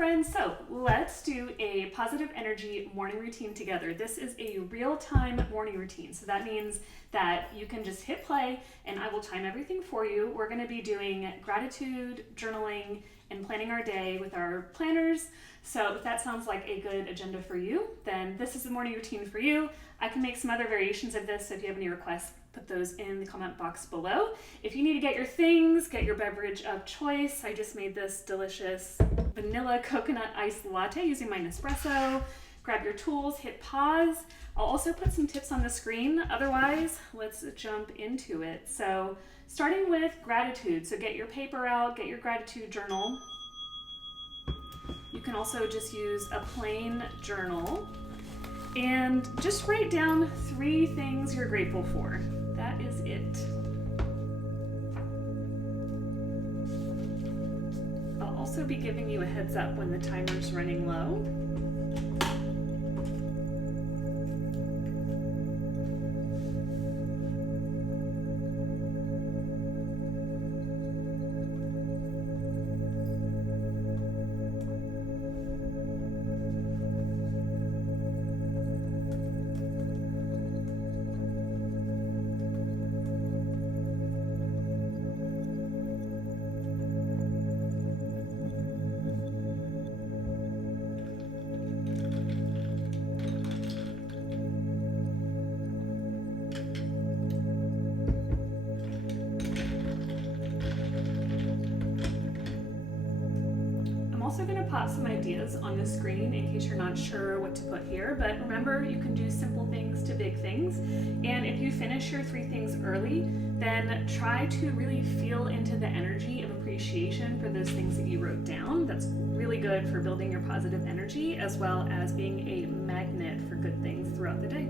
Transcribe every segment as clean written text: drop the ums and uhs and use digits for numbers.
friends, so let's do a positive energy morning routine together. This is a real-time morning routine, so that means that you can just hit play and I will time everything for you. We're going to be doing gratitude, journaling, and planning our day with our planners. So if that sounds like a good agenda for you, then this is the morning routine for you. I can make some other variations of this, so if you have any requests, put those in the comment box below. If you need to get your things, get your beverage of choice. I just made this delicious vanilla coconut iced latte using my Nespresso. Grab your tools, hit pause. I'll also put some tips on the screen. Otherwise, let's jump into it. So starting with gratitude. So get your paper out, get your gratitude journal. You can also just use a plain journal and just write down 3 things you're grateful for. That is it. I'll also be giving you a heads up when the timer's running low. I'm also going to pop some ideas on the screen in case you're not sure what to put here, but remember you can do simple things to big things, and if you finish your 3 things early, then try to really feel into the energy of appreciation for those things that you wrote down. That's really good for building your positive energy as well as being a magnet for good things throughout the day.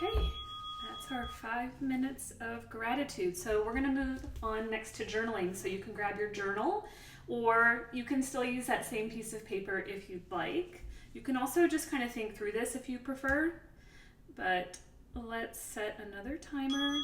Okay, that's our 5 minutes of gratitude. So we're gonna move on next to journaling. So you can grab your journal, or you can still use that same piece of paper if you'd like. You can also just kind of think through this if you prefer, but let's set another timer.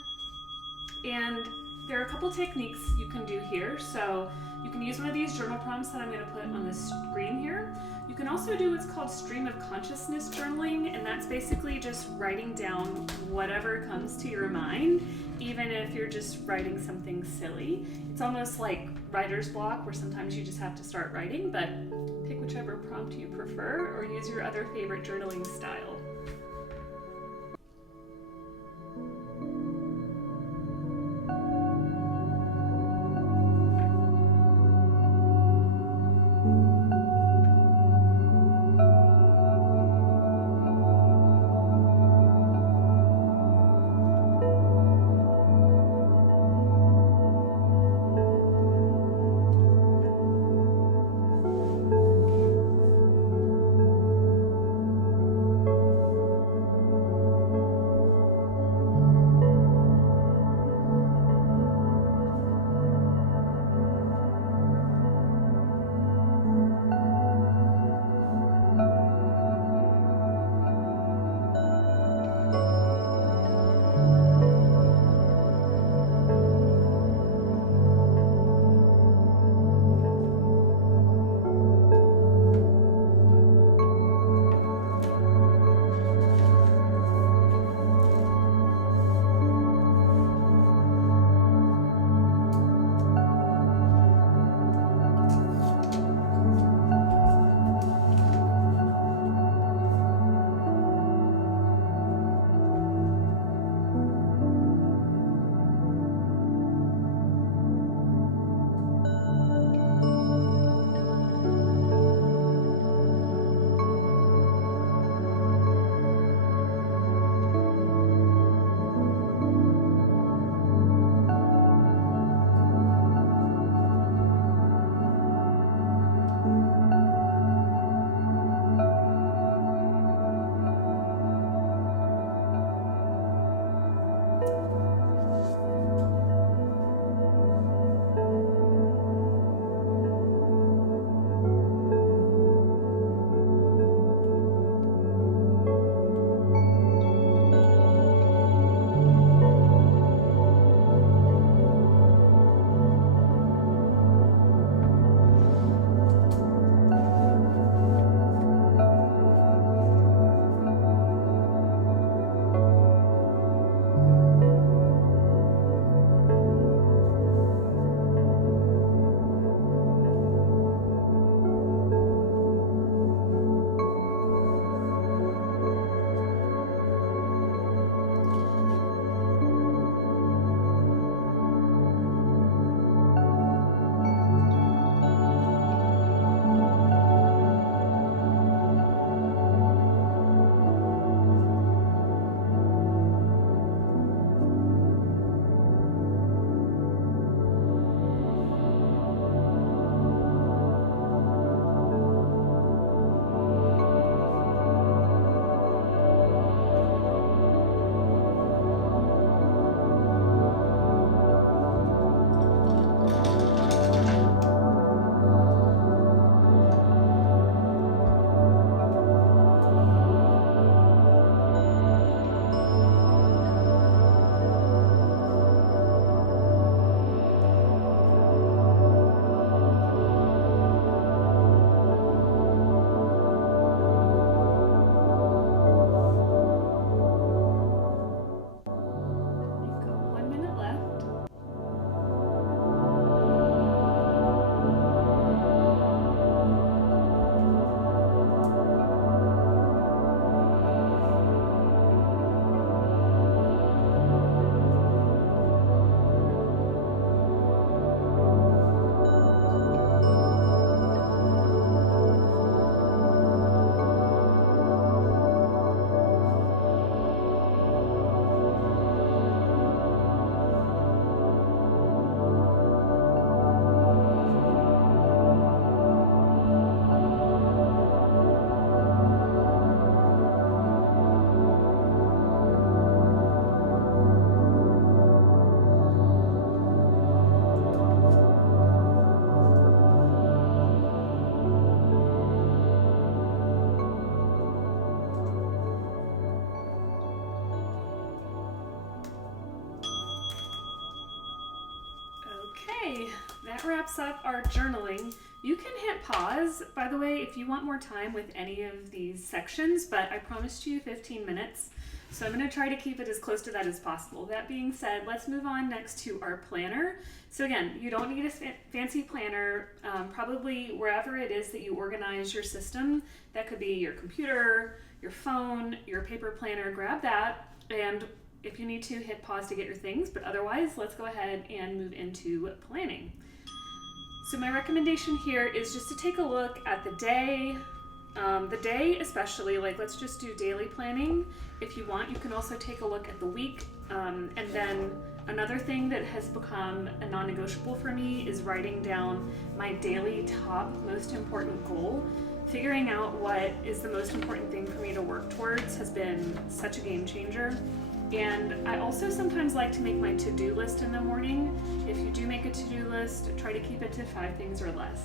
And there are a couple techniques you can do here. So you can use one of these journal prompts that I'm going to put on the screen here. You can also do what's called stream of consciousness journaling, and that's basically just writing down whatever comes to your mind, even if you're just writing something silly. It's almost like writer's block, where sometimes you just have to start writing, but pick whichever prompt you prefer or use your other favorite journaling style. Okay, that wraps up our journaling. You can hit pause, by the way, if you want more time with any of these sections, but I promised you 15 minutes, so I'm going to try to keep it as close to that as possible. That being said, let's move on next to our planner. So again, you don't need a fancy planner. Probably wherever it is that you organize your system, that could be your computer, your phone, your paper planner, grab that, and if you need to, hit pause to get your things, but otherwise, let's go ahead and move into planning. So my recommendation here is just to take a look at the day especially, like let's just do daily planning. If you want, you can also take a look at the week. And then another thing that has become a non-negotiable for me is writing down my daily top most important goal. Figuring out what is the most important thing for me to work towards has been such a game changer. And I also sometimes like to make my to-do list in the morning. If you do make a to-do list, try to keep it to 5 things or less.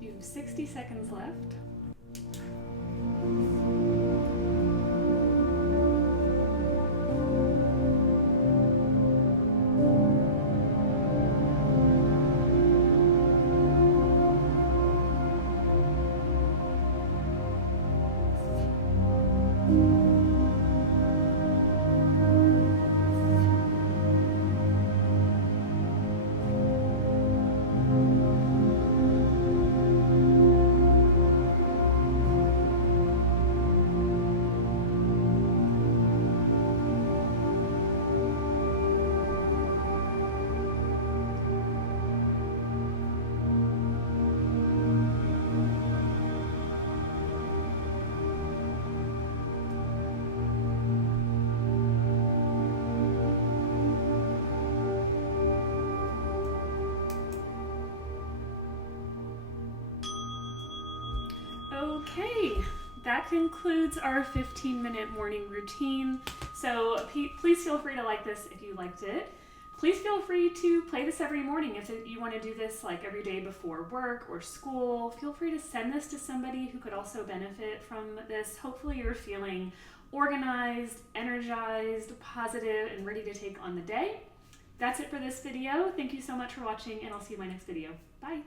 You have 60 seconds left. Okay, that concludes our 15-minute morning routine. So please feel free to like this if you liked it. Please feel free to play this every morning if you want to do this like every day before work or school. Feel free to send this to somebody who could also benefit from this. Hopefully you're feeling organized, energized, positive, and ready to take on the day. That's it for this video. Thank you so much for watching, and I'll see you in my next video. Bye.